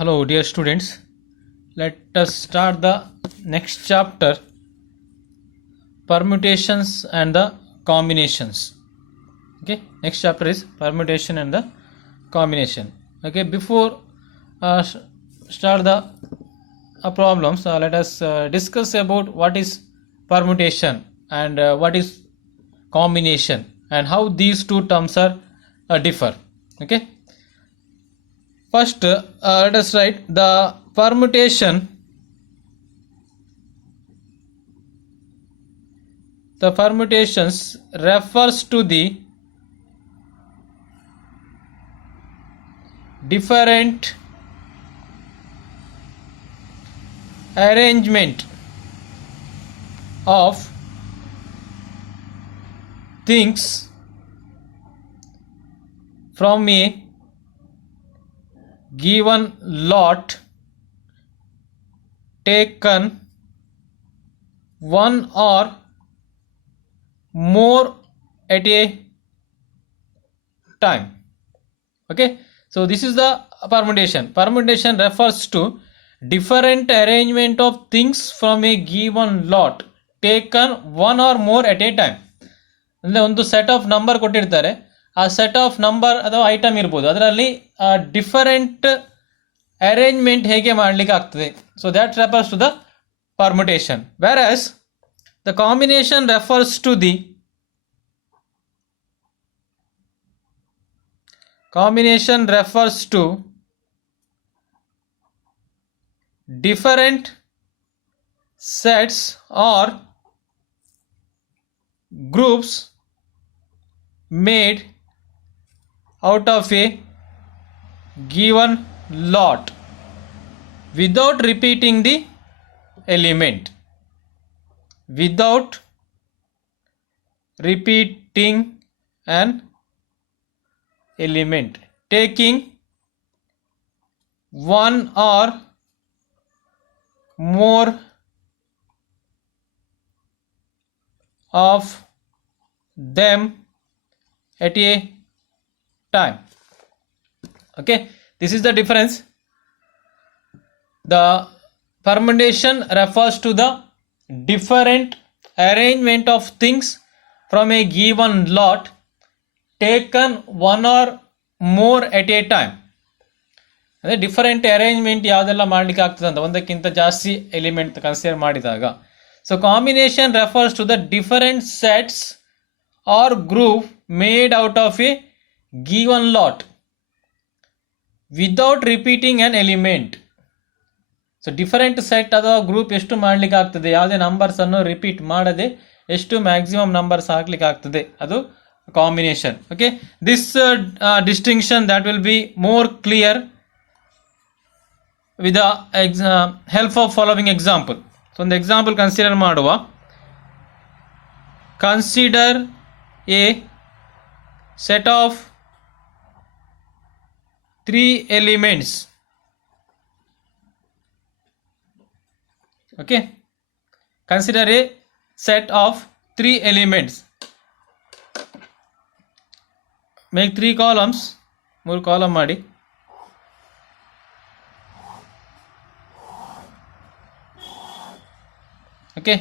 Hello, dear students. Let us start the next chapter, permutations and the combinations. Okay, next chapter is permutation and the combination. Okay, before start the problems, let us discuss about what is permutation and what is combination and how these two terms are differ. Okay. First, let us write the permutation. The permutations refers to the different arrangement of things from a given lot taken one or more at a time. Okay, so this is the permutation. Permutation refers to different arrangement of things from a given lot taken one or more at a time. ಅಂದರೆ ಒಂದು set of number ಕೊಟ್ಟಿರ್ತಾರೆ, ಆ set of number ಅಥವಾ item ಇರ್ಬೋದು, ಅದರಲ್ಲಿ different arrangement ಹೇಗೆ ಮಾಡಲಿಕ್ಕೆ ಆಗ್ತದೆ. So that refers to the permutation, whereas the combination refers to the different sets or groups made out of a given lot without repeating the element. Without repeating an element, taking one or more of them at a time. Okay, this is the difference. The permutation refers to the different arrangement of things from a given lot taken one or more at a time. ಅಂದರೆ different arrangement ಯಾವುದೆಲ್ಲ ಮಾಡಲಿಕ್ಕೆ ಆಗ್ತದೆ ಅಂತ, ಒಂದಕ್ಕಿಂತ ಜಾಸ್ತಿ element consider ಮಾಡಿದಾಗ. So combination refers to the different sets or group made out of a given lot without repeating an element. So different set ಅಥವಾ group ಎಷ್ಟು ಮಾಡಲಿಕ್ಕೆ ಆಗ್ತದೆ, ಯಾವುದೇ ನಂಬರ್ಸನ್ನು ರಿಪೀಟ್ ಮಾಡದೆ ಎಷ್ಟು ಮ್ಯಾಕ್ಸಿಮಮ್ ನಂಬರ್ಸ್ ಹಾಕ್ಲಿಕ್ಕೆ ಆಗ್ತದೆ, ಅದು combination. Okay, this distinction that will be more clear with the help of following example. So ಒಂದು ಎಕ್ಸಾಂಪಲ್ ಕನ್ಸಿಡರ್ ಮಾಡುವ. Consider A set of 3 elements. Okay, consider a set of 3 elements. Make 3 columns, 3 ಕಾಲಮ್ ಮಾಡಿ. Okay,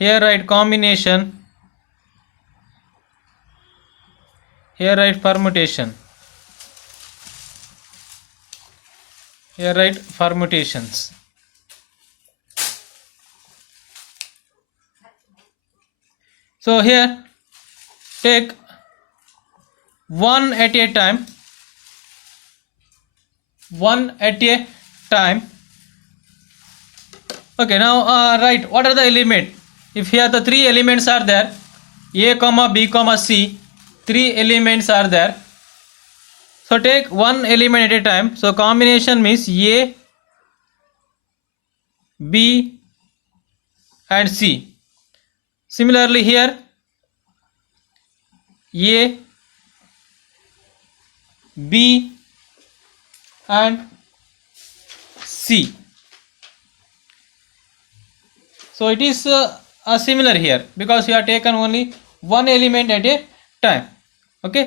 here write combination, here write permutation, here write permutations. So here take one at a time, one at a time. Okay, now write what are the element. If here the 3 elements are there, a comma b comma c, 3 elements are there. So take one element at a time. So combination means a, b and c. Similarly here a, b and c. So it is similar here because we have taken only one element at a time. Okay,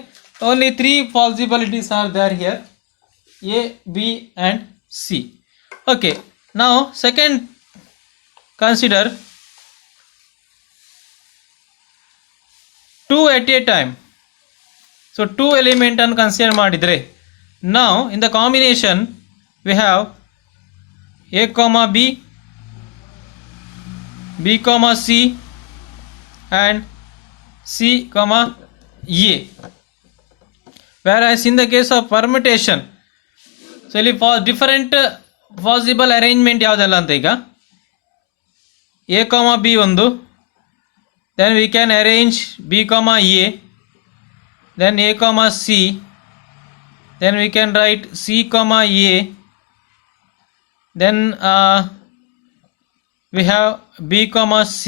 only 3 possibilities are there here, A, B and C. Okay, now second, consider 2 at a time. So 2 element and consider madidre. Now in the combination we have A comma B, B comma C and C comma A. Whereas in the case of permutation, so ಇಲ್ಲಿ different possible arrangement ಯಾವುದೆಲ್ಲ ಅಂತ ಈಗ A comma B ಒಂದು, then we can arrange B comma A, then A comma C, then we can write C comma A, then we have B comma C,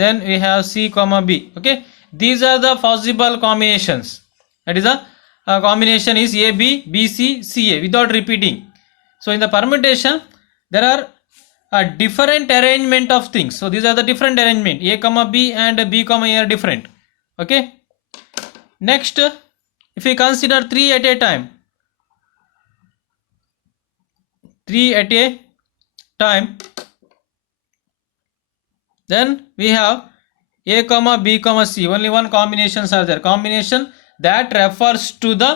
then we have C comma B. Okay, these are the possible combinations. That is the combination is A B, B C, C A without repeating. So in the permutation there are a different arrangement of things. So these are the different arrangement. A comma B and B comma A are different. Okay, next if we consider 3 at a time, 3 at a time, then we have A comma B comma C. Only one combinations are there. Combination that refers to the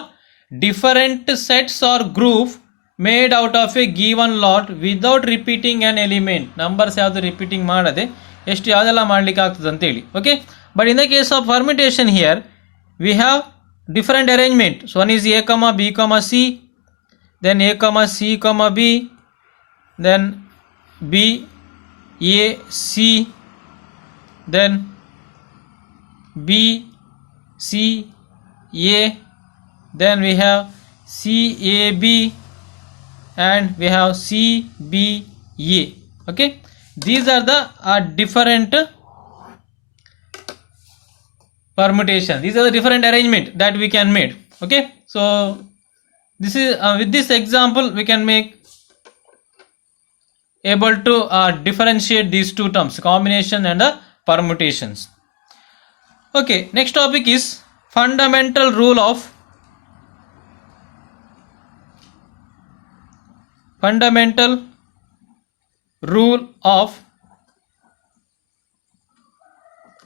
different sets or group made out of a given lot without repeating an element. Numbers ಯಾವುದು ರಿಪೀಟಿಂಗ್ ಮಾಡದೆ ಎಷ್ಟು ಯಾವುದೆಲ್ಲ ಮಾಡಲಿಕ್ಕೆ ಆಗ್ತದೆ ಅಂತೇಳಿ. Okay, but in the case of permutation here we have different arrangement. So one is A comma B comma C, then A comma C comma B, then B A C, then B C A, then we have C A B and we have C B A. Okay, these are the different permutation. These are the different arrangement that we can make. Okay, so this is with this example we can make able to differentiate these two terms, combination and the permutations. Okay, next topic is fundamental rule of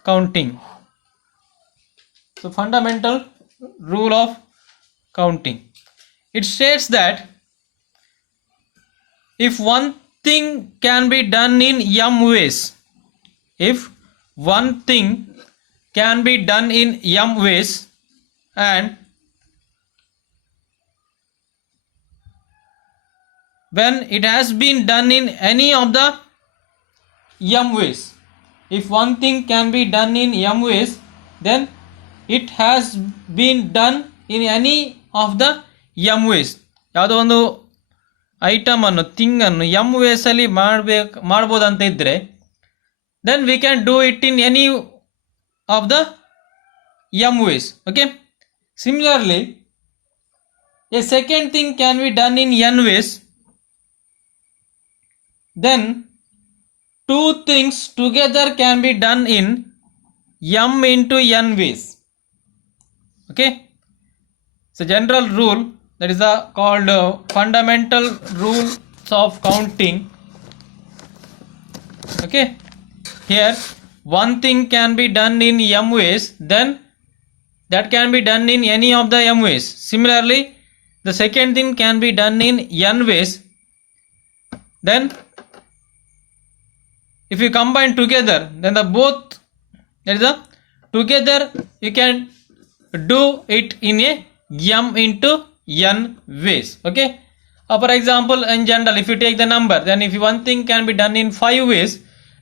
counting. So fundamental rule of counting, it states that if one thing can be done in m ways, if one thing can be done in m ways and when it has been done in any of the m ways, if one thing can be done in m ways, then it has been done in any of the m ways. ಯಾವುದೋ ಒಂದು ಐಟಮ್ ಅನ್ನು ಥಿಂಗ್ ಅನ್ನು m ways ಅಲ್ಲಿ ಮಾಡಬಹುದು ಅಂತ ಇದ್ರೆ then we can do it in any of the m ways. Okay, similarly a second thing can be done in n ways, then two things together can be done in m into n ways. Okay, so general rule, that is called fundamental rules of counting. Okay, here one thing can be done in m ways, then that can be done in any of the m ways. Similarly the second thing can be done in n ways, then if you combine together, then the both, that is together you can do it in a m into n ways. Okay, for example in general if you take the number, then if one thing can be done in 5 ways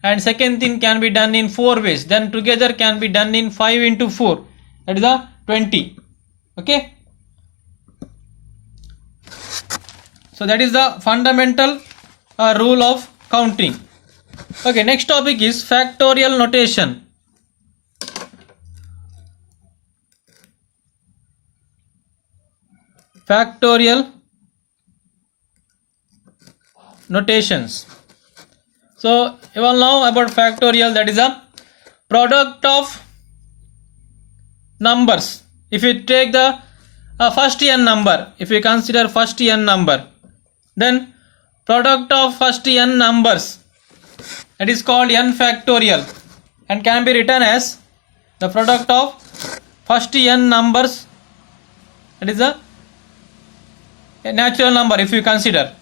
and second thing can be done in 4 ways, then together can be done in 5 into 4, that is 20. Okay, so that is the fundamental rule of counting. Okay, next topic is factorial notation. Factorial notations. So you all know about factorial, that is a product of numbers. If you take the first n number, if you consider first n number, Then product of first n numbers, that is called n factorial, and can be written as the product of first n numbers, that is a natural number if you consider.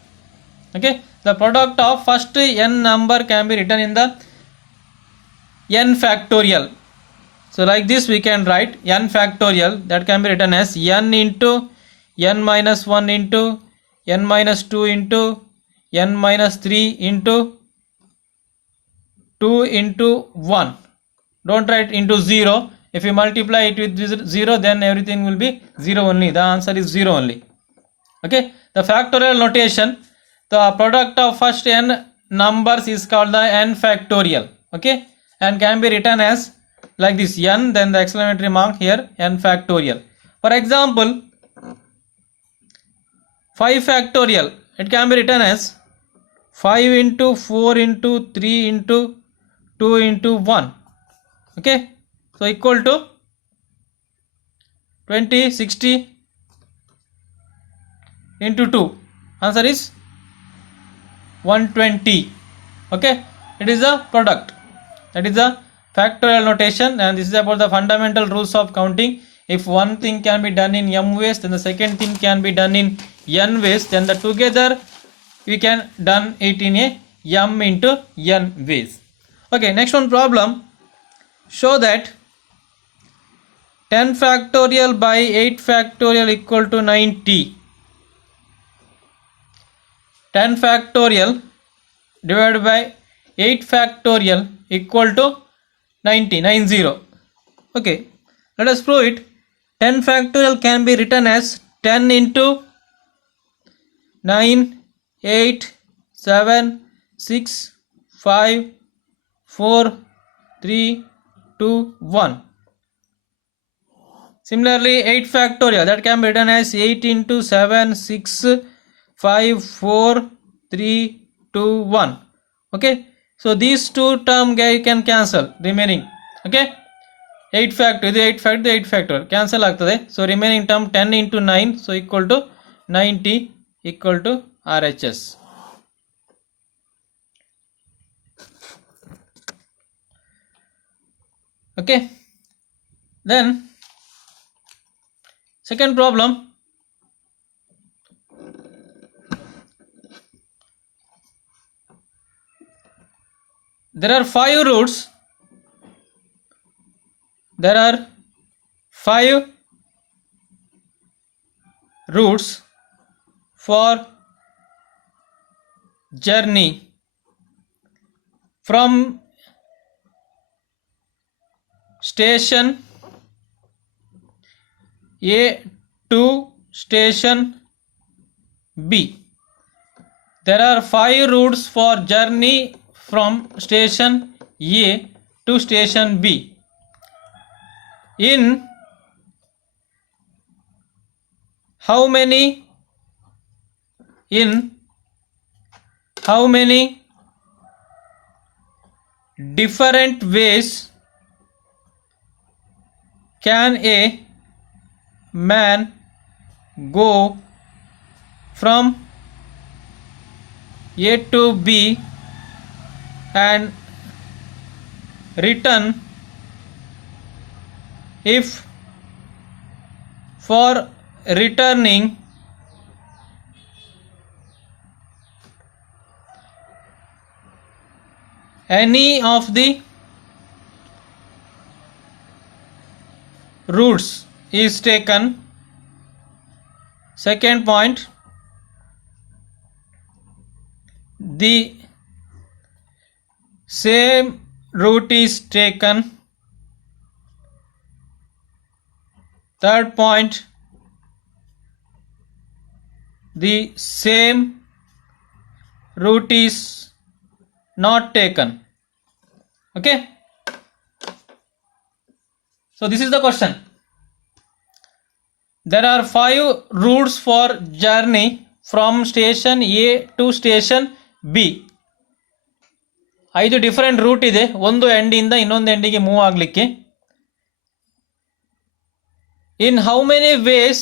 Okay, the product of first n number can be written in the n factorial. So like this we can write n factorial, that can be written as n into n minus 1 into n minus 2 into n minus 3 into 2 into 1. Don't write into 0. If you multiply it with 0, then everything will be 0 only. The answer is 0 only. Okay, the factorial notation, the product of first n numbers is called the n factorial. Okay, and can be written as like this, n, then the exclamatory mark here, n factorial. For example, 5 factorial, it can be written as 5 into 4 into 3 into 2 into 1. Okay, so equal to 20, 60 into 2. Answer is 120. Okay, it is a product. That is a factorial notation, and this is about the fundamental rules of counting. If one thing can be done in m ways, then the second thing can be done in n ways, then the together we can done it in a m into n ways. Okay, next one problem. Show that 10 factorial by 8 factorial equal to 90. 10 factorial divided by 8 factorial equal to 90. Okay, let us prove it. 10 factorial can be written as 10 into 9, 8, 7, 6, 5, 4, 3, 2, 1. Similarly, 8 factorial, that can be written as 8 into 7, 6, 5, 4, 3, 2, 1. Okay, so these two term you can cancel remaining. Okay, 8 factor, the 8 factor, the 8 factor cancel agtade. So remaining term 10 into 9, so equal to 90 equal to RHS. Okay, then second problem. There are 5 roots. There are 5 routes for journey from station A to station B. There are 5 routes for journey from station A to station B. In how many different ways can a man go from A to B and return if for returning any of the routes is taken. Second point, the same route is taken. Third point, the same route is not taken. Okay, so this is the question. There are 5 routes for journey from station A to station B. 5 different route ಇದೆ, ಒಂದು ಎಂಡಿಂದ ಇನ್ನೊಂದು ಎಂಡಿಗೆ move ಆಗಲಿಕ್ಕೆ. In how many ways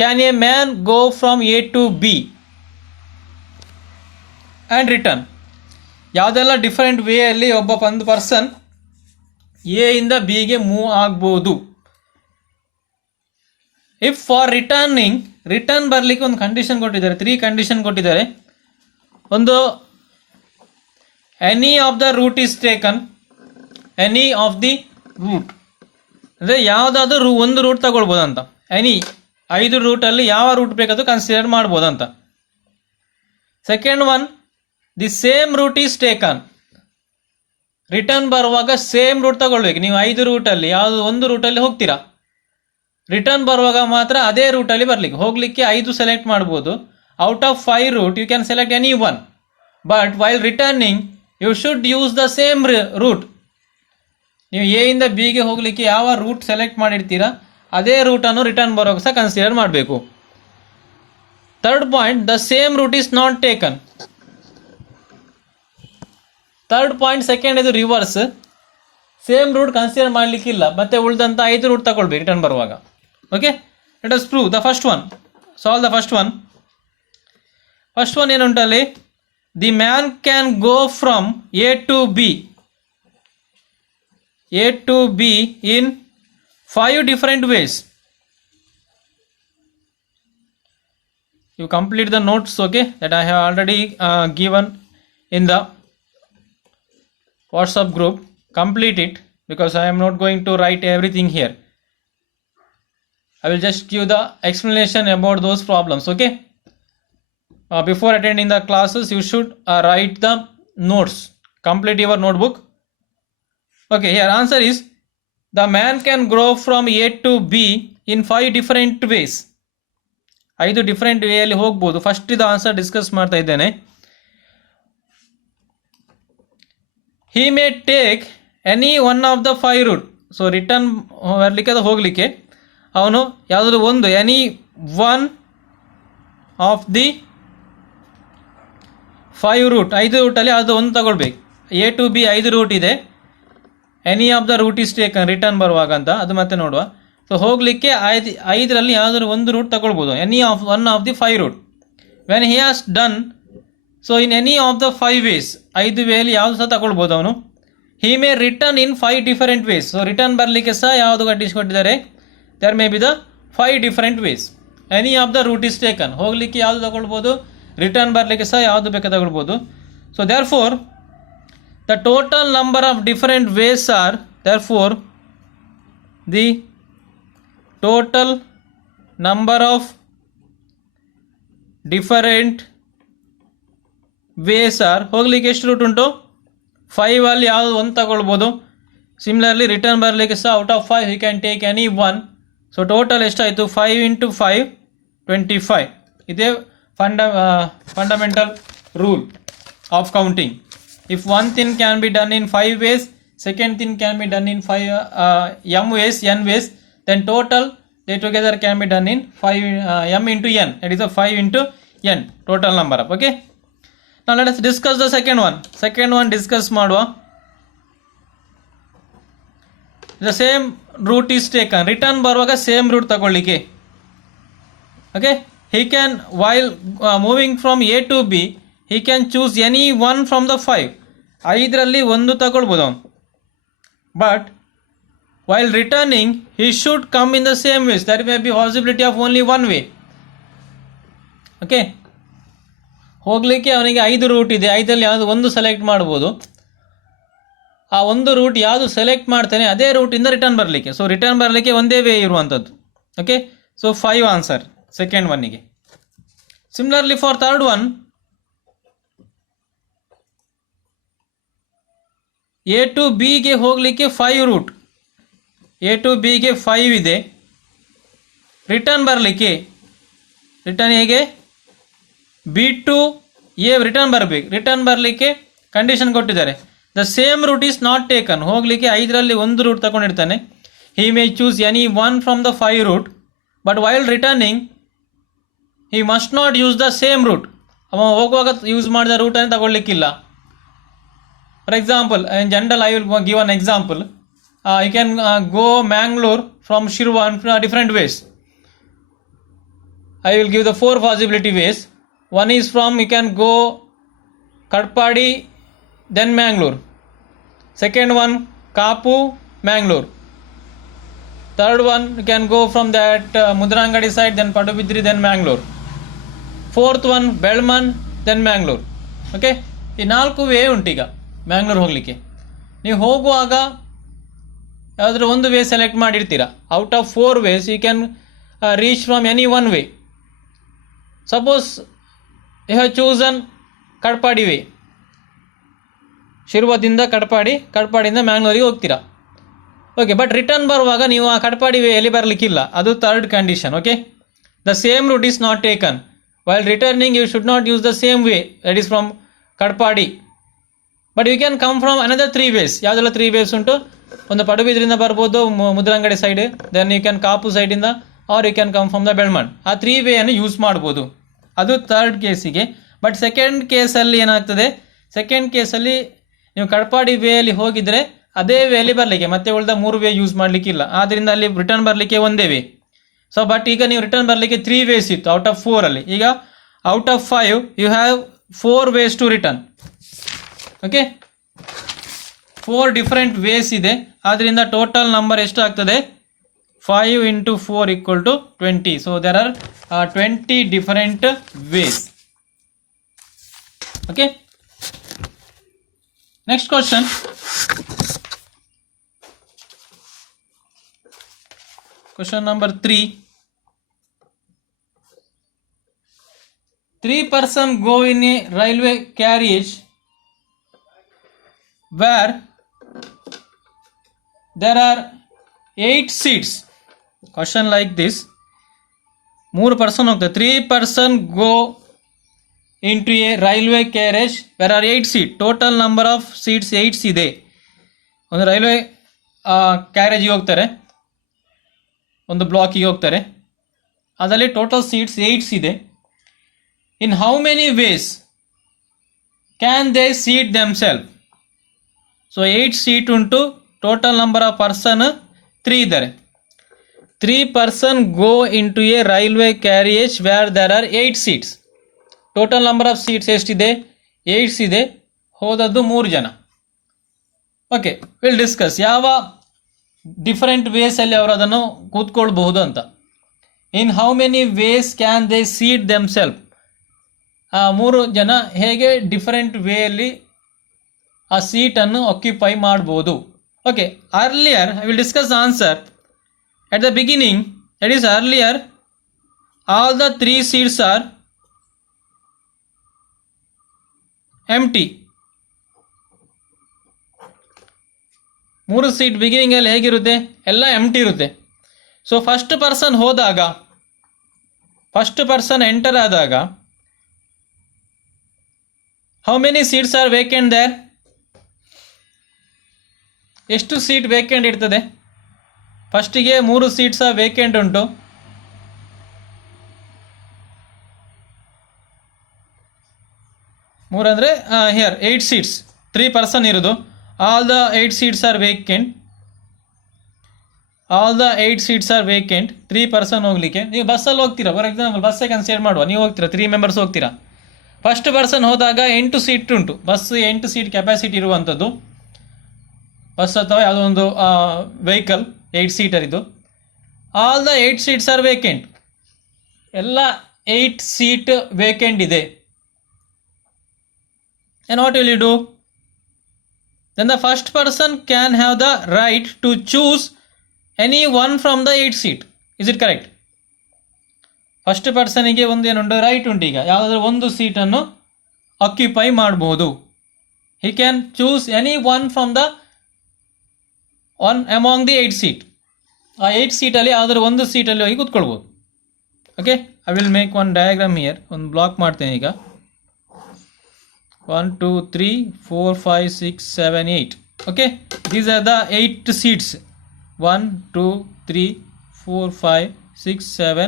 can a man go from A to B? And return. ಯಾವುದೆಲ್ಲ ಡಿಫರೆಂಟ್ ವೇಯಲ್ಲಿ ಒಂದು person A ಇಂದ ಬಿಗೆ ಮೂವ್ ಆಗ್ಬೋದು. ಇಫ್ ಫಾರ್ ರಿಟರ್ನ್ ಬರಲಿಕ್ಕೆ ಒಂದು ಕಂಡೀಷನ್ ಕೊಟ್ಟಿದ್ದಾರೆ, 3 ಕಂಡೀಷನ್ ಕೊಟ್ಟಿದ್ದಾರೆ. ಒಂದು, any of the route is taken, any of the route ಅಂದರೆ ಯಾವುದಾದ್ರೂ ಒಂದು ರೂಟ್ ತಗೊಳ್ಬೋದಂತ. ಎನಿ 5 ರೂಟಲ್ಲಿ ಯಾವ ರೂಟ್ ಬೇಕಾದರೂ ಕನ್ಸಿಡರ್ ಮಾಡ್ಬೋದಂತ. Second one, the same route is taken. Return ಬರುವಾಗ ಸೇಮ್ ರೂಟ್ ತಗೊಳ್ಬೇಕು. ನೀವು 5 ರೂಟಲ್ಲಿ ಯಾವುದು ಒಂದು ರೂಟಲ್ಲಿ ಹೋಗ್ತೀರಾ, ರಿಟರ್ನ್ ಬರುವಾಗ ಮಾತ್ರ ಅದೇ ರೂಟಲ್ಲಿ ಬರಲಿಕ್ಕೆ. ಹೋಗಲಿಕ್ಕೆ 5 ಸೆಲೆಕ್ಟ್ ಮಾಡ್ಬೋದು. Out of 5 route you can select any one, but while returning you should use the same route. ನೀವು ಎ ಇಂದ ಬಿಗೆ ಹೋಗಲಿಕ್ಕೆ ಯಾವ ರೂಟ್ ಸೆಲೆಕ್ಟ್ ಮಾಡಿರ್ತೀರಾ ಅದೇ ರೂಟನ್ನು ರಿಟರ್ನ್ ಬರುವಾಗ ಸಹ ಕನ್ಸಿಡರ್ ಮಾಡಬೇಕು. Third point, the same route is not taken. Third point, second ಇದು ರಿವರ್ಸ್. ಸೇಮ್ ರೂಟ್ ಕನ್ಸಿಡರ್ ಮಾಡಲಿಕ್ಕಿಲ್ಲ, ಮತ್ತೆ ಉಳಿದಂಥ 5 ರೂಟ್ ತಗೊಳ್ಬೇಕು ರಿಟರ್ನ್ ಬರುವಾಗ. Okay, let us prove the first one. Solve the first one. First one ಏನುಂಟಲ್ಲಿ, the man can go from A to B in 5 different ways. You complete the notes, okay, that I have already given in the WhatsApp group. Complete it, because I am not going to write everything here. I will just give the explanation about those problems, okay. Before attending the classes you should write the notes. Complete your notebook. Okay, here answer is, the man can grow from A to B in 5 different ways. 5 ಡಿಫರೆಂಟ್ ವೇಯಲ್ಲಿ ಹೋಗ್ಬೋದು. ಫಸ್ಟ್ ಇದು answer discuss ಮಾಡ್ತಾ ಇದ್ದೇನೆ. he may take any one of the 5 route. So return ಬರಲಿಕ್ಕೆ ಅದು ಹೋಗಲಿಕ್ಕೆ ಅವನು ಯಾವುದಾದ್ರು ಒಂದು, any one of the 5 route, 5 ರೂಟಲ್ಲಿ ಅದು ಒಂದು ತಗೊಳ್ಬೇಕು. ಎ ಟು ಬಿ 5 ರೂಟ್ ಇದೆ, any of the route is taken return ಬರುವಾಗ ಅಂತ, ಅದು ಮತ್ತೆ ನೋಡುವ. ಸೊ ಹೋಗಲಿಕ್ಕೆ 5ರಲ್ಲಿ ಯಾವುದಾದ್ರು ಒಂದು ರೂಟ್ ತಗೊಳ್ಬೋದು, any of one of the 5 route. When he has done so in any of the 5 ways, 5 ವೇಯಲ್ಲಿ ಯಾವುದು ಸಹ ತಗೊಳ್ಬೋದು ಅವನು. He may return in 5 different ways. So return ಬರಲಿಕ್ಕೆ ಸಹ ಯಾವುದು ಕೊಟ್ಟಿದ್ದಾರೆ, there may be the 5 different ways. Any of the route is taken, ಹೋಗಲಿಕ್ಕೆ ಯಾವುದು ತಗೊಳ್ಬೋದು, ರಿಟರ್ನ್ ಬರಲಿಕ್ಕೆ ಸಹ ಯಾವುದು ಬೇಕಾದ ತಗೊಳ್ಬೋದು. So therefore the total number of different ways are, therefore the total number of different ways are, ಹೋಗಲಿಕ್ಕೆ ಎಷ್ಟು ರೂಟ್ ಉಂಟು, 5 ಅಲ್ಲಿ ಯಾವುದು ಒಂದು ತಗೊಳ್ಬೋದು. ಸಿಮಿಲರ್ಲಿ ರಿಟರ್ನ್ ಬರಲಿಕ್ಕೆ ಸಹ out of 5 you can take any one. So total ಎಷ್ಟಾಯಿತು, 5 into 5 25. ಇದೇ fundamental rule of counting. If one thing can be done in 5 ways, second thing can be done in 5 n ways, then total they together can be done in 5 m into n. That is a 5 into n total number of. Okay. Now let us discuss the second one. Second one discuss ಮಾಡುವ. The same route is taken. Return ಬರುವಾಗ same route ತಗೊಳ್ಳಿಕ್ಕೆ. Okay. He can, while moving from A to B, he can choose any one from the 5. 5ರಲ್ಲಿ ಒಂದು ತಗೊಳ್ಬೋದು ಅವನು. But while returning he should come in the same ways. There may be possibility of only one way. Okay, ಹೋಗಲಿಕ್ಕೆ ಅವನಿಗೆ 5 route ಇದೆ, 5ರಲ್ಲಿ ಯಾವುದು ಒಂದು ಸೆಲೆಕ್ಟ್ ಮಾಡ್ಬೋದು. ಆ ಒಂದು ರೂಟ್ ಯಾವುದು ಸೆಲೆಕ್ಟ್ ಮಾಡ್ತಾನೆ ಅದೇ ರೂಟಿಂದ ರಿಟರ್ನ್ ಬರಲಿಕ್ಕೆ. ಸೊ ರಿಟರ್ನ್ ಬರಲಿಕ್ಕೆ ಒಂದೇ ವೇ ಇರುವಂಥದ್ದು. ಓಕೆ, ಸೊ 5 ಆನ್ಸರ್ ಸೆಕೆಂಡ್ ಒನ್ನಿಗೆ. Similarly for third one, A to ಬಿಗೆ ಹೋಗಲಿಕ್ಕೆ 5 ರೂಟ್, ಎ ಟು ಬಿಗೆ 5 ಇದೆ. ರಿಟರ್ನ್ ಬರಲಿಕ್ಕೆ, ರಿಟರ್ನ್ ಹೇಗೆ, ಬಿ ಟು ಎ ರಿಟರ್ನ್ ಬರಬೇಕು. ರಿಟರ್ನ್ ಬರಲಿಕ್ಕೆ ಕಂಡೀಷನ್ ಕೊಟ್ಟಿದ್ದಾರೆ, the same route is not taken. ಹೋಗಲಿಕ್ಕೆ 5ರಲ್ಲಿ ಒಂದು ರೂಟ್ ತಗೊಂಡಿರ್ತಾನೆ. He may choose any one from the 5 route, but while returning he must not use the same route. ಅವ ಹೋಗುವಾಗ use ಮಾಡಿದ ರೂಟನ್ನು ತಗೊಳ್ಳಿಕ್ಕಿಲ್ಲ. For example, in general I will give an example. You can go Mangalore from Shirvan in different ways. I will give the 4 possibility ways. One is from, you can go Kadpadi, then Mangalore. Second one, Kapu, Mangalore. Third one, you can go from that Mudrangadi side, then Padubidri, then Mangalore. Fourth one, Belman, then Mangalore. Okay, ಈ 4 ವೇ ಉಂಟೀಗ ಮ್ಯಾಂಗ್ಳೂರ್ ಹೋಗಲಿಕ್ಕೆ. ನೀವು ಹೋಗುವಾಗ ಯಾವುದಾದ್ರೂ ಒಂದು way select ಮಾಡಿರ್ತೀರ. Out of 4 ways you can reach from any one way. Suppose you have chosen Kadpadi way, ಶಿರ್ವದಿಂದ ಕಡ್ಪಾಡಿಯಿಂದ ಮ್ಯಾಂಗ್ಳೂರಿಗೆ ಹೋಗ್ತೀರಾ. ಓಕೆ, ಬಟ್ ರಿಟರ್ನ್ ಬರುವಾಗ ನೀವು ಆ ಕಡ್ಪಾಡಿ ವೇಯಲ್ಲಿ ಬರಲಿಕ್ಕಿಲ್ಲ. ಅದು third condition. Okay, the same route is not taken. While returning, you should not use the same way, that is from Kadpadi. But you can come from another 3 ways. ಯಾವುದೆಲ್ಲ 3 ways ಉಂಟು? ಒಂದು ಪಡುಬಿದ್ರಿಂದ ಬರ್ಬೋದು Mudrangadi side, then you can Kapu ಸೈಡಿಂದ, or you can come from the Belmand. ಆ 3 ವೇಯನ್ನು ಯೂಸ್ ಮಾಡ್ಬೋದು. ಅದು ಥರ್ಡ್ ಕೇಸಿಗೆ. ಬಟ್ ಸೆಕೆಂಡ್ ಕೇಸಲ್ಲಿ ಏನಾಗ್ತದೆ, ಸೆಕೆಂಡ್ ಕೇಸಲ್ಲಿ ನೀವು ಕಡ್ಪಾಡಿ ವೇಯಲ್ಲಿ ಹೋಗಿದರೆ ಅದೇ ವೇಯಲ್ಲಿ ಬರಲಿಕ್ಕೆ, ಮತ್ತೆ ಉಳಿದ 3 ವೇ ಯೂಸ್ ಮಾಡಲಿಕ್ಕಿಲ್ಲ. ಆದ್ದರಿಂದ ಅಲ್ಲಿ ರಿಟರ್ನ್ ಬರಲಿಕ್ಕೆ ಒಂದೇ ವೇ. ಸೊ ಬಟ್ ಈಗ ನೀವು ರಿಟರ್ನ್ ಬರಲಿಕ್ಕೆ 3 ways ಇತ್ತು ಔಟ್ ಆಫ್ 4 ಅಲ್ಲಿ. ಈಗ out of 5 you have 4 ways to return. Okay, 4 different ways ಇದೆ. ಆದ್ದರಿಂದ ಟೋಟಲ್ ನಂಬರ್ ಎಷ್ಟು ಆಗ್ತದೆ? 5 × 4 = 20. So there are 20 different ways. Okay, next question. Question number 3. 3 person go in a railway carriage where there are 8 seats. Question like this. 3 person ಹೋಗ್ತಾರೆ. 3 person go into a railway carriage where are 8 seats. Total number of seats 8 ಇದೆ. ಒಂದು ರೈಲ್ವೆ ಕ್ಯಾರೇಜಿಗೆ ಹೋಗ್ತಾರೆ, ಒಂದು ಬ್ಲಾಕಿಗೆ ಹೋಗ್ತಾರೆ. ಅದರಲ್ಲಿ total seats 8 ಇದೆ. In how many ways can they seat themselves? So 8 seat ಉಂಟು. ಟೋಟಲ್ ನಂಬರ್ ಆಫ್ ಪರ್ಸನ್ 3 ಇದ್ದಾರೆ. 3 person go into a railway carriage where there are 8 seats. Total number of seats ಎಷ್ಟಿದೆ? 8 ಇದೆ. ಹೋದದ್ದು 3 ಜನ. ಓಕೆ, ವಿಲ್ ಡಿಸ್ಕಸ್ ಯಾವ different ವೇಸಲ್ಲಿ ಅವರು ಅದನ್ನು ಕೂತ್ಕೊಳ್ಬಹುದು ಅಂತ. In how many ways can they seat themselves? ಆ 3 ಜನ ಹೇಗೆ ಡಿಫರೆಂಟ್ ವೇಯಲ್ಲಿ ಆ ಸೀಟನ್ನು ಆಕ್ಯುಪೈ ಮಾಡ್ಬೋದು. Okay, earlier I will discuss the answer. At the beginning, that is earlier, all the 3 seats are empty. 3 seat ಬಿಗಿನಿಂಗಲ್ಲಿ ಹೇಗಿರುತ್ತೆ? ಎಲ್ಲ ಎಂಟಿ ಇರುತ್ತೆ. ಸೊ ಫಸ್ಟ್ ಪರ್ಸನ್ ಹೋದಾಗ, ಫಸ್ಟ್ ಪರ್ಸನ್ ಎಂಟರ್ ಆದಾಗ how many seats are vacant there? ಎಷ್ಟು seat vacant ಇರ್ತದೆ? ಫಸ್ಟಿಗೆ 3 seats vacant ಉಂಟು. ಮೂರು ಅಂದರೆ ಹಿಯರ್ 8 seats, 3 person ಇರೋದು. All the 8 seats are vacant. All the 8 seats are vacant. 3 person ಹೋಗ್ಲಿಕ್ಕೆ. ನೀವು ಬಸ್ಸಲ್ಲಿ ಹೋಗ್ತೀರಾ, ಫಾರ್ ಎಕ್ಸಾಂಪಲ್ ಬಸ್ಸೇ ಕನ್ಸಿಡರ್ ಮಾಡುವ, ನೀವು ಹೋಗ್ತೀರಾ, 3 members ಹೋಗ್ತೀರಾ. ಫಸ್ಟ್ ಪರ್ಸನ್ ಹೋದಾಗ 8 ಸೀಟ್ ಉಂಟು. ಬಸ್ 8 ಸೀಟ್ ಕೆಪಾಸಿಟಿ ಇರುವಂಥದ್ದು ಬಸ್ ಅಥವಾ ಯಾವುದೋ ಒಂದು ವೆಹಿಕಲ್ 8 ಸೀಟರ್ ಇದು. All the 8 seats are vacant. ಎಲ್ಲ 8 seat ವೇಕೆಂಟ್ ಇದೆ. And what will you do? Then the first person can have the right to choose any one from the 8 seat. Is it correct? First ಪರ್ಸನಿಗೆ ಒಂದು ಏನುಂಟು, ರೈಟ್ ಉಂಟು. ಈಗ ಯಾವುದಾದ್ರೂ ಒಂದು ಸೀಟನ್ನು ಆಕ್ಯುಪೈ ಮಾಡಬಹುದು. He can choose any one from the among the 8 seat. ಆ 8 ಸೀಟಲ್ಲಿ ಯಾವುದಾದ್ರೂ ಒಂದು ಸೀಟಲ್ಲಿ ಹೋಗಿ ಕೂತ್ಕೊಳ್ಬೋದು. Okay, I will make one diagram here. ಒಂದು ಬ್ಲಾಕ್ ಮಾಡ್ತೇನೆ ಈಗ. 1 2 3 4 5 6 7 8. Okay, these are the 8 seats. 1 2 3 4 5 6 7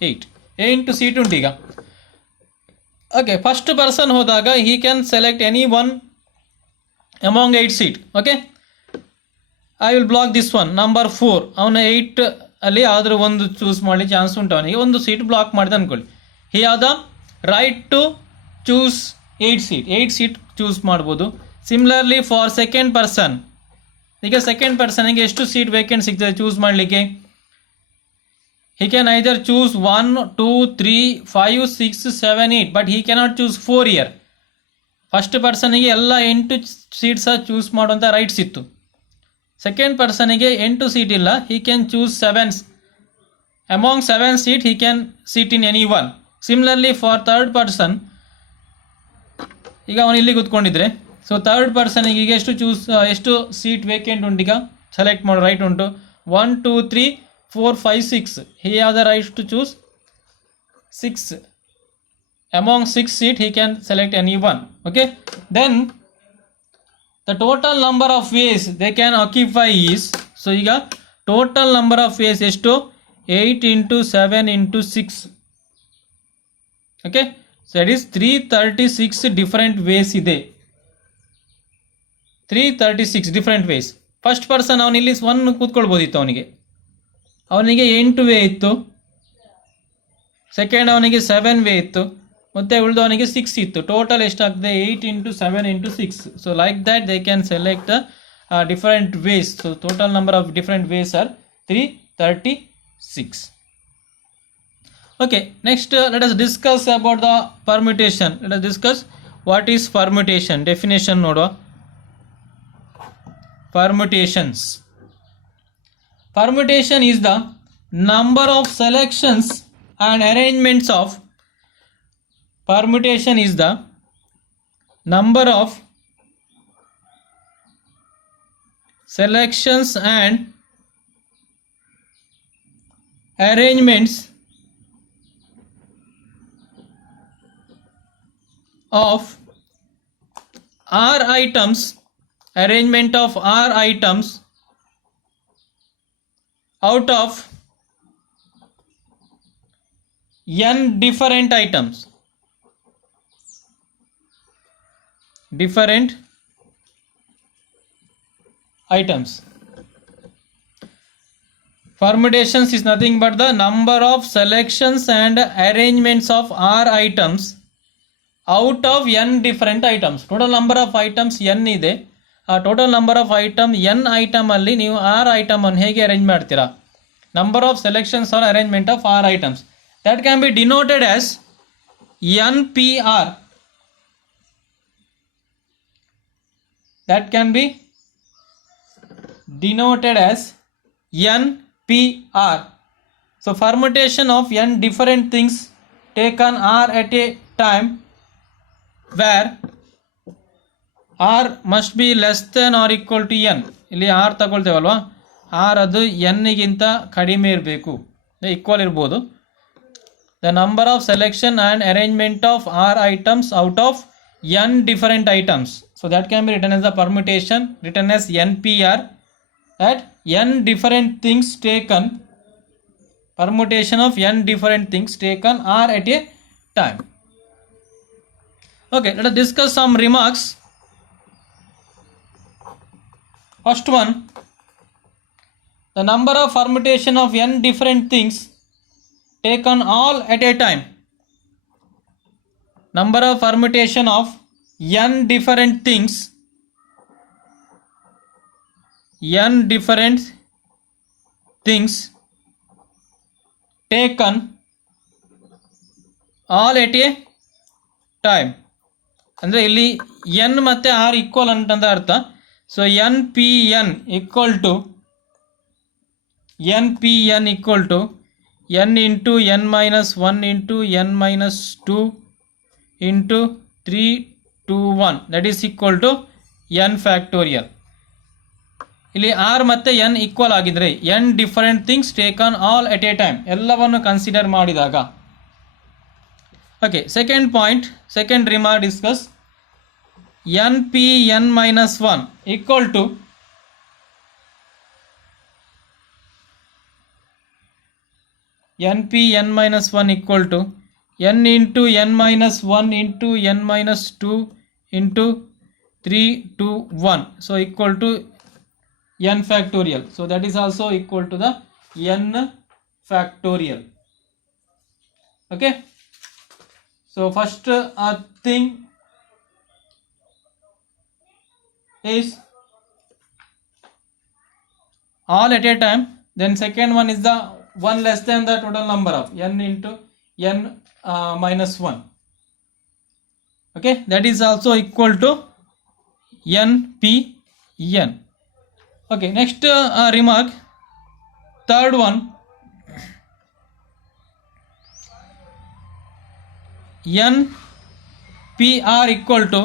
8. 8 seat ಉಂಟು ಈಗ. ಓಕೆ, ಫಸ್ಟ್ ಪರ್ಸನ್ ಹೋದಾಗ he can select any one among 8 seat. Okay, I will block this one number 4. ಅವನ 8 ಅಲ್ಲಿ ಯಾವ್ದಾದ್ರು ಒಂದು ಚೂಸ್ ಮಾಡಲಿ ಚಾನ್ಸ್ ಉಂಟು. ಅವನಿಗೆ ಒಂದು ಸೀಟ್ ಬ್ಲಾಕ್ ಮಾಡಿದೆ ಅಂದ್ಕೊಳ್ಳಿ. He have the right to choose 8 seat choose ಮಾಡ್ಬೋದು. ಸಿಮಿಲರ್ಲಿ ಫಾರ್ ಸೆಕೆಂಡ್ ಪರ್ಸನ್, ಈಗ ಸೆಕೆಂಡ್ ಪರ್ಸನ್ಗೆ ಎಷ್ಟು ಸೀಟ್ ವೇಕೆಂಟ್ ಸಿಗ್ತದೆ ಚೂಸ್ ಮಾಡಲಿಕ್ಕೆ? he can either choose 1 2 3 5 6 7 8 but he cannot choose 4 here. First ಪರ್ಸನ್ಗೆ ಎಲ್ಲ 8 ಸೀಟ್ಸ್ ಚೂಸ್ ಮಾಡುವಂಥ ರೈಟ್ಸ್ ಇತ್ತು. ಸೆಕೆಂಡ್ ಪರ್ಸನ್ಗೆ 8 ಸೀಟ್ ಇಲ್ಲ, he can choose 7. among 7 seat he can sit in any one. similarly for third person, ಈಗ ಅವನು ಇಲ್ಲಿ ಕೂತ್ಕೊಂಡಿದ್ರೆ, ಸೊ ಥರ್ಡ್ ಪರ್ಸನ್ಗೆ ಈಗ ಎಷ್ಟು ಸೀಟ್ ವೇಕೆಂಟ್ ಉಂಟು, ಈಗ ಸೆಲೆಕ್ಟ್ ಮಾಡೋ ರೈಟ್ ಉಂಟು 1 2 3 4 5 6. he have the right to choose 6. among 6 seat he can select any one. Okay, then the total number of ways they can occupy is, so ಈಗ total number of ways ಎಷ್ಟು 8 into 7 into 6. okay, so that is 336 different ways ಇದೆ. 336 different ways. First person ಅವನಿಲ್ಲಿ 1 ಕೂತ್ಕೊಳ್ಬೋದಿತ್ತು, ಅವನಿಗೆ 8 ವೇ ಇತ್ತು. ಸೆಕೆಂಡ್ ಅವನಿಗೆ 7 ವೇ ಇತ್ತು, ಮತ್ತೆ ಉಳಿದವನಿಗೆ 6 ಇತ್ತು. ಟೋಟಲ್ ಎಷ್ಟಾಗ್ತದೆ 8 into 7 into 6. So like that they can select different ways. So total number of different ways are 336. Okay, next let us discuss about the permutation. Let us discuss what is permutation. Definition ನೋಡುವ. Permutations. Permutation is the number of selections and arrangements of. Permutation is the number of selections and arrangements of R items, arrangement of R items out of n different items. Different items. Permutations is nothing but the number of selections and arrangements of R items out of n different items. Total number of items n ಇದೆ. ಆ total number of item n item ಅಲ್ಲಿ ನೀವು R item ಅನ್ನು ಹೇಗೆ arrange ಮಾಡ್ತೀರಾ? Number of selections are arrangement of R items. That can be denoted as NPR. That can be denoted as NPR. So permutation of n different things taken R at a time where R must be less than or equal to n. ಇಲ್ಲಿ R ತಗೊಳ್ತೇವಲ್ವಾ, R ಅದು n ಗಿಂತ ಕಡಿಮೆ ಇರಬೇಕು, ಈಕ್ವಲ್ ಇರ್ಬೋದು. The number of selection and arrangement of R items out of n different items. So that can be written as the permutation, written as NPR, that n different things taken, permutation of n different things taken R at a time. Okay, let us discuss some remarks. First one, the number of permutation of n different things taken all at a time. Number of permutation of n different things, n different things taken all at a time. ಅಂದರೆ ಇಲ್ಲಿ n ಮತ್ತು r equal ಅಂತಂದ ಅರ್ಥ. So NPN equal to n into n minus 1 into n minus 2 into 3 2 1, that is equal to n factorial. ಇಲ್ಲಿ r ಮತ್ತು n equal ಆಗಿದ್ರೆ n different things taken all at a time, ಎಲ್ಲವನ್ನು consider ಮಾಡಿದಾಗ. Okay, second point, second remark discuss. NPN minus 1 equal to NPN minus 1 equal to n into n minus 1 into n minus 2 into 3 2 1, so equal to n factorial. So that is also equal to the n factorial. Okay, so first thing is all at a time, then second one is the one less than the total number of n into n minus 1. Okay, that is also equal to npn. Okay, next remark, third one, npr equal to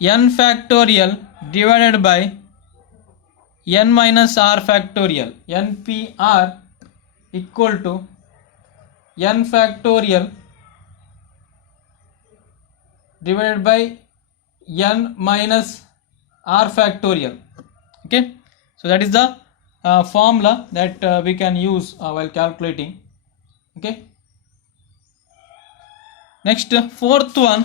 n factorial divided by n minus r factorial. npr equal to n factorial divided by n minus r factorial. Okay, so that is the formula that we can use while calculating. Okay, next fourth one,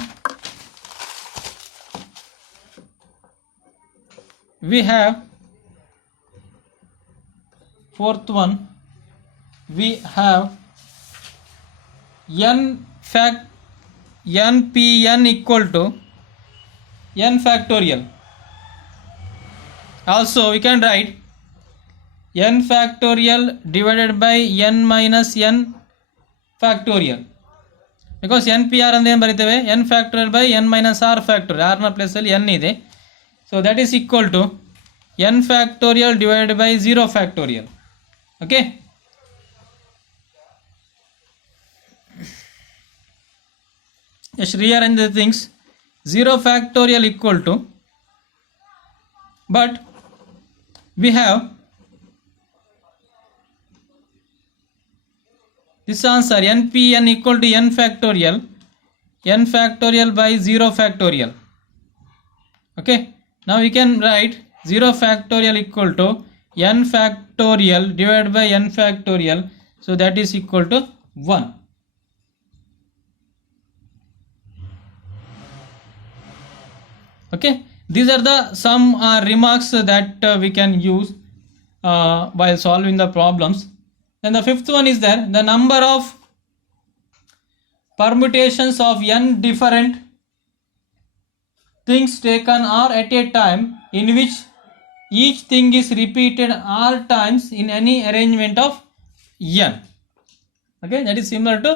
we have npn equal to n factorial. Also we can write n factorial divided by n minus n factorial, because npr ಅಂದ್ರೆ ಏನು ಬರೀತೇವೆ, n factorial by n minus r factorial, r ನ ಪ್ಲೇಸ್ ಅಲ್ಲಿ n ಇದೆ, so that is equal to n factorial divided by 0 factorial. Okay, just rearrange the things. 0 factorial equal to, but we have this answer npn equal to n factorial by 0 factorial. Okay, now we can write 0 factorial equal to n factorial divided by n factorial, so that is equal to 1. Okay, these are the some remarks that we can use while solving the problems. Then the fifth one is there, the number of permutations of n different things taken are at a time in which each thing is repeated r times in any arrangement of n. Okay, that is similar to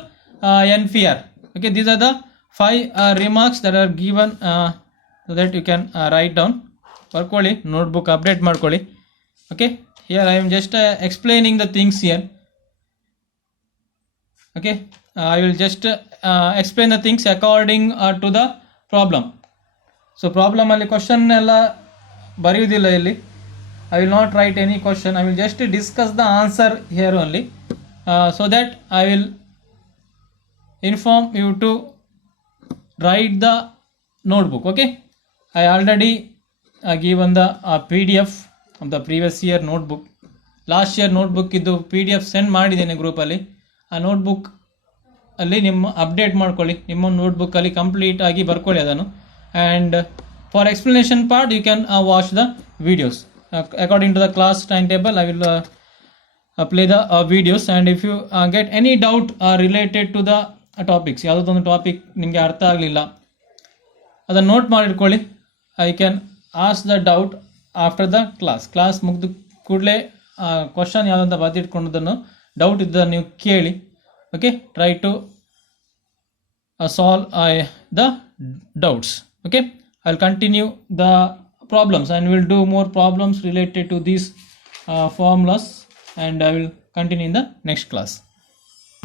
npr. Okay, these are the 5 remarks that are given, so that you can write down. ಬರ್ಕೊಳ್ಳಿ, notebook update ಮಾಡ್ಕೊಳ್ಳಿ. Okay, here I am just explaining the things here. Okay, I will just explain the things according to the problem. So problem ಅಲ್ಲಿ question ಎಲ್ಲ ಬರೆಯುವುದಿಲ್ಲ ಇಲ್ಲಿ. I will not write any question, I will just discuss the answer here only, so that I will inform you to write the notebook. Okay, I already given the PDF of the previous year notebook. Last year notebook ಇದು PDF send ಮಾಡಿದ್ದೇನೆ ಗ್ರೂಪಲ್ಲಿ. ಆ ನೋಟ್ಬುಕ್ ಅಲ್ಲಿ ನಿಮ್ಮ ಅಪ್ಡೇಟ್ ಮಾಡ್ಕೊಳ್ಳಿ, ನಿಮ್ಮ ನೋಟ್ಬುಕ್ಕಲ್ಲಿ ಕಂಪ್ಲೀಟ್ ಆಗಿ ಬರ್ಕೊಳ್ಳಿ ಅದನ್ನು. And for explanation part you can watch the videos according to the class timetable. I will play the videos, and if you get any doubt related to the topics, ಯಾವುದೊಂದು ಟಾಪಿಕ್ ನಿಮಗೆ ಅರ್ಥ ಆಗಲಿಲ್ಲ ಅದನ್ನು ನೋಟ್ ಮಾಡಿಟ್ಕೊಳ್ಳಿ. I can ask the doubt after the class ಮುಗಿದ ಕೂಡಲೇ question ಯಾವುದಂತ ಬರೆದಿಟ್ಕೊಂಡದನ್ನು ಡೌಟ್ ಇದ್ದನ್ನು ನೀವು ಕೇಳಿ. Okay, try to solve the doubts. Okay, I will continue the problems and will do more problems related to these formulas, and I will continue in the next class.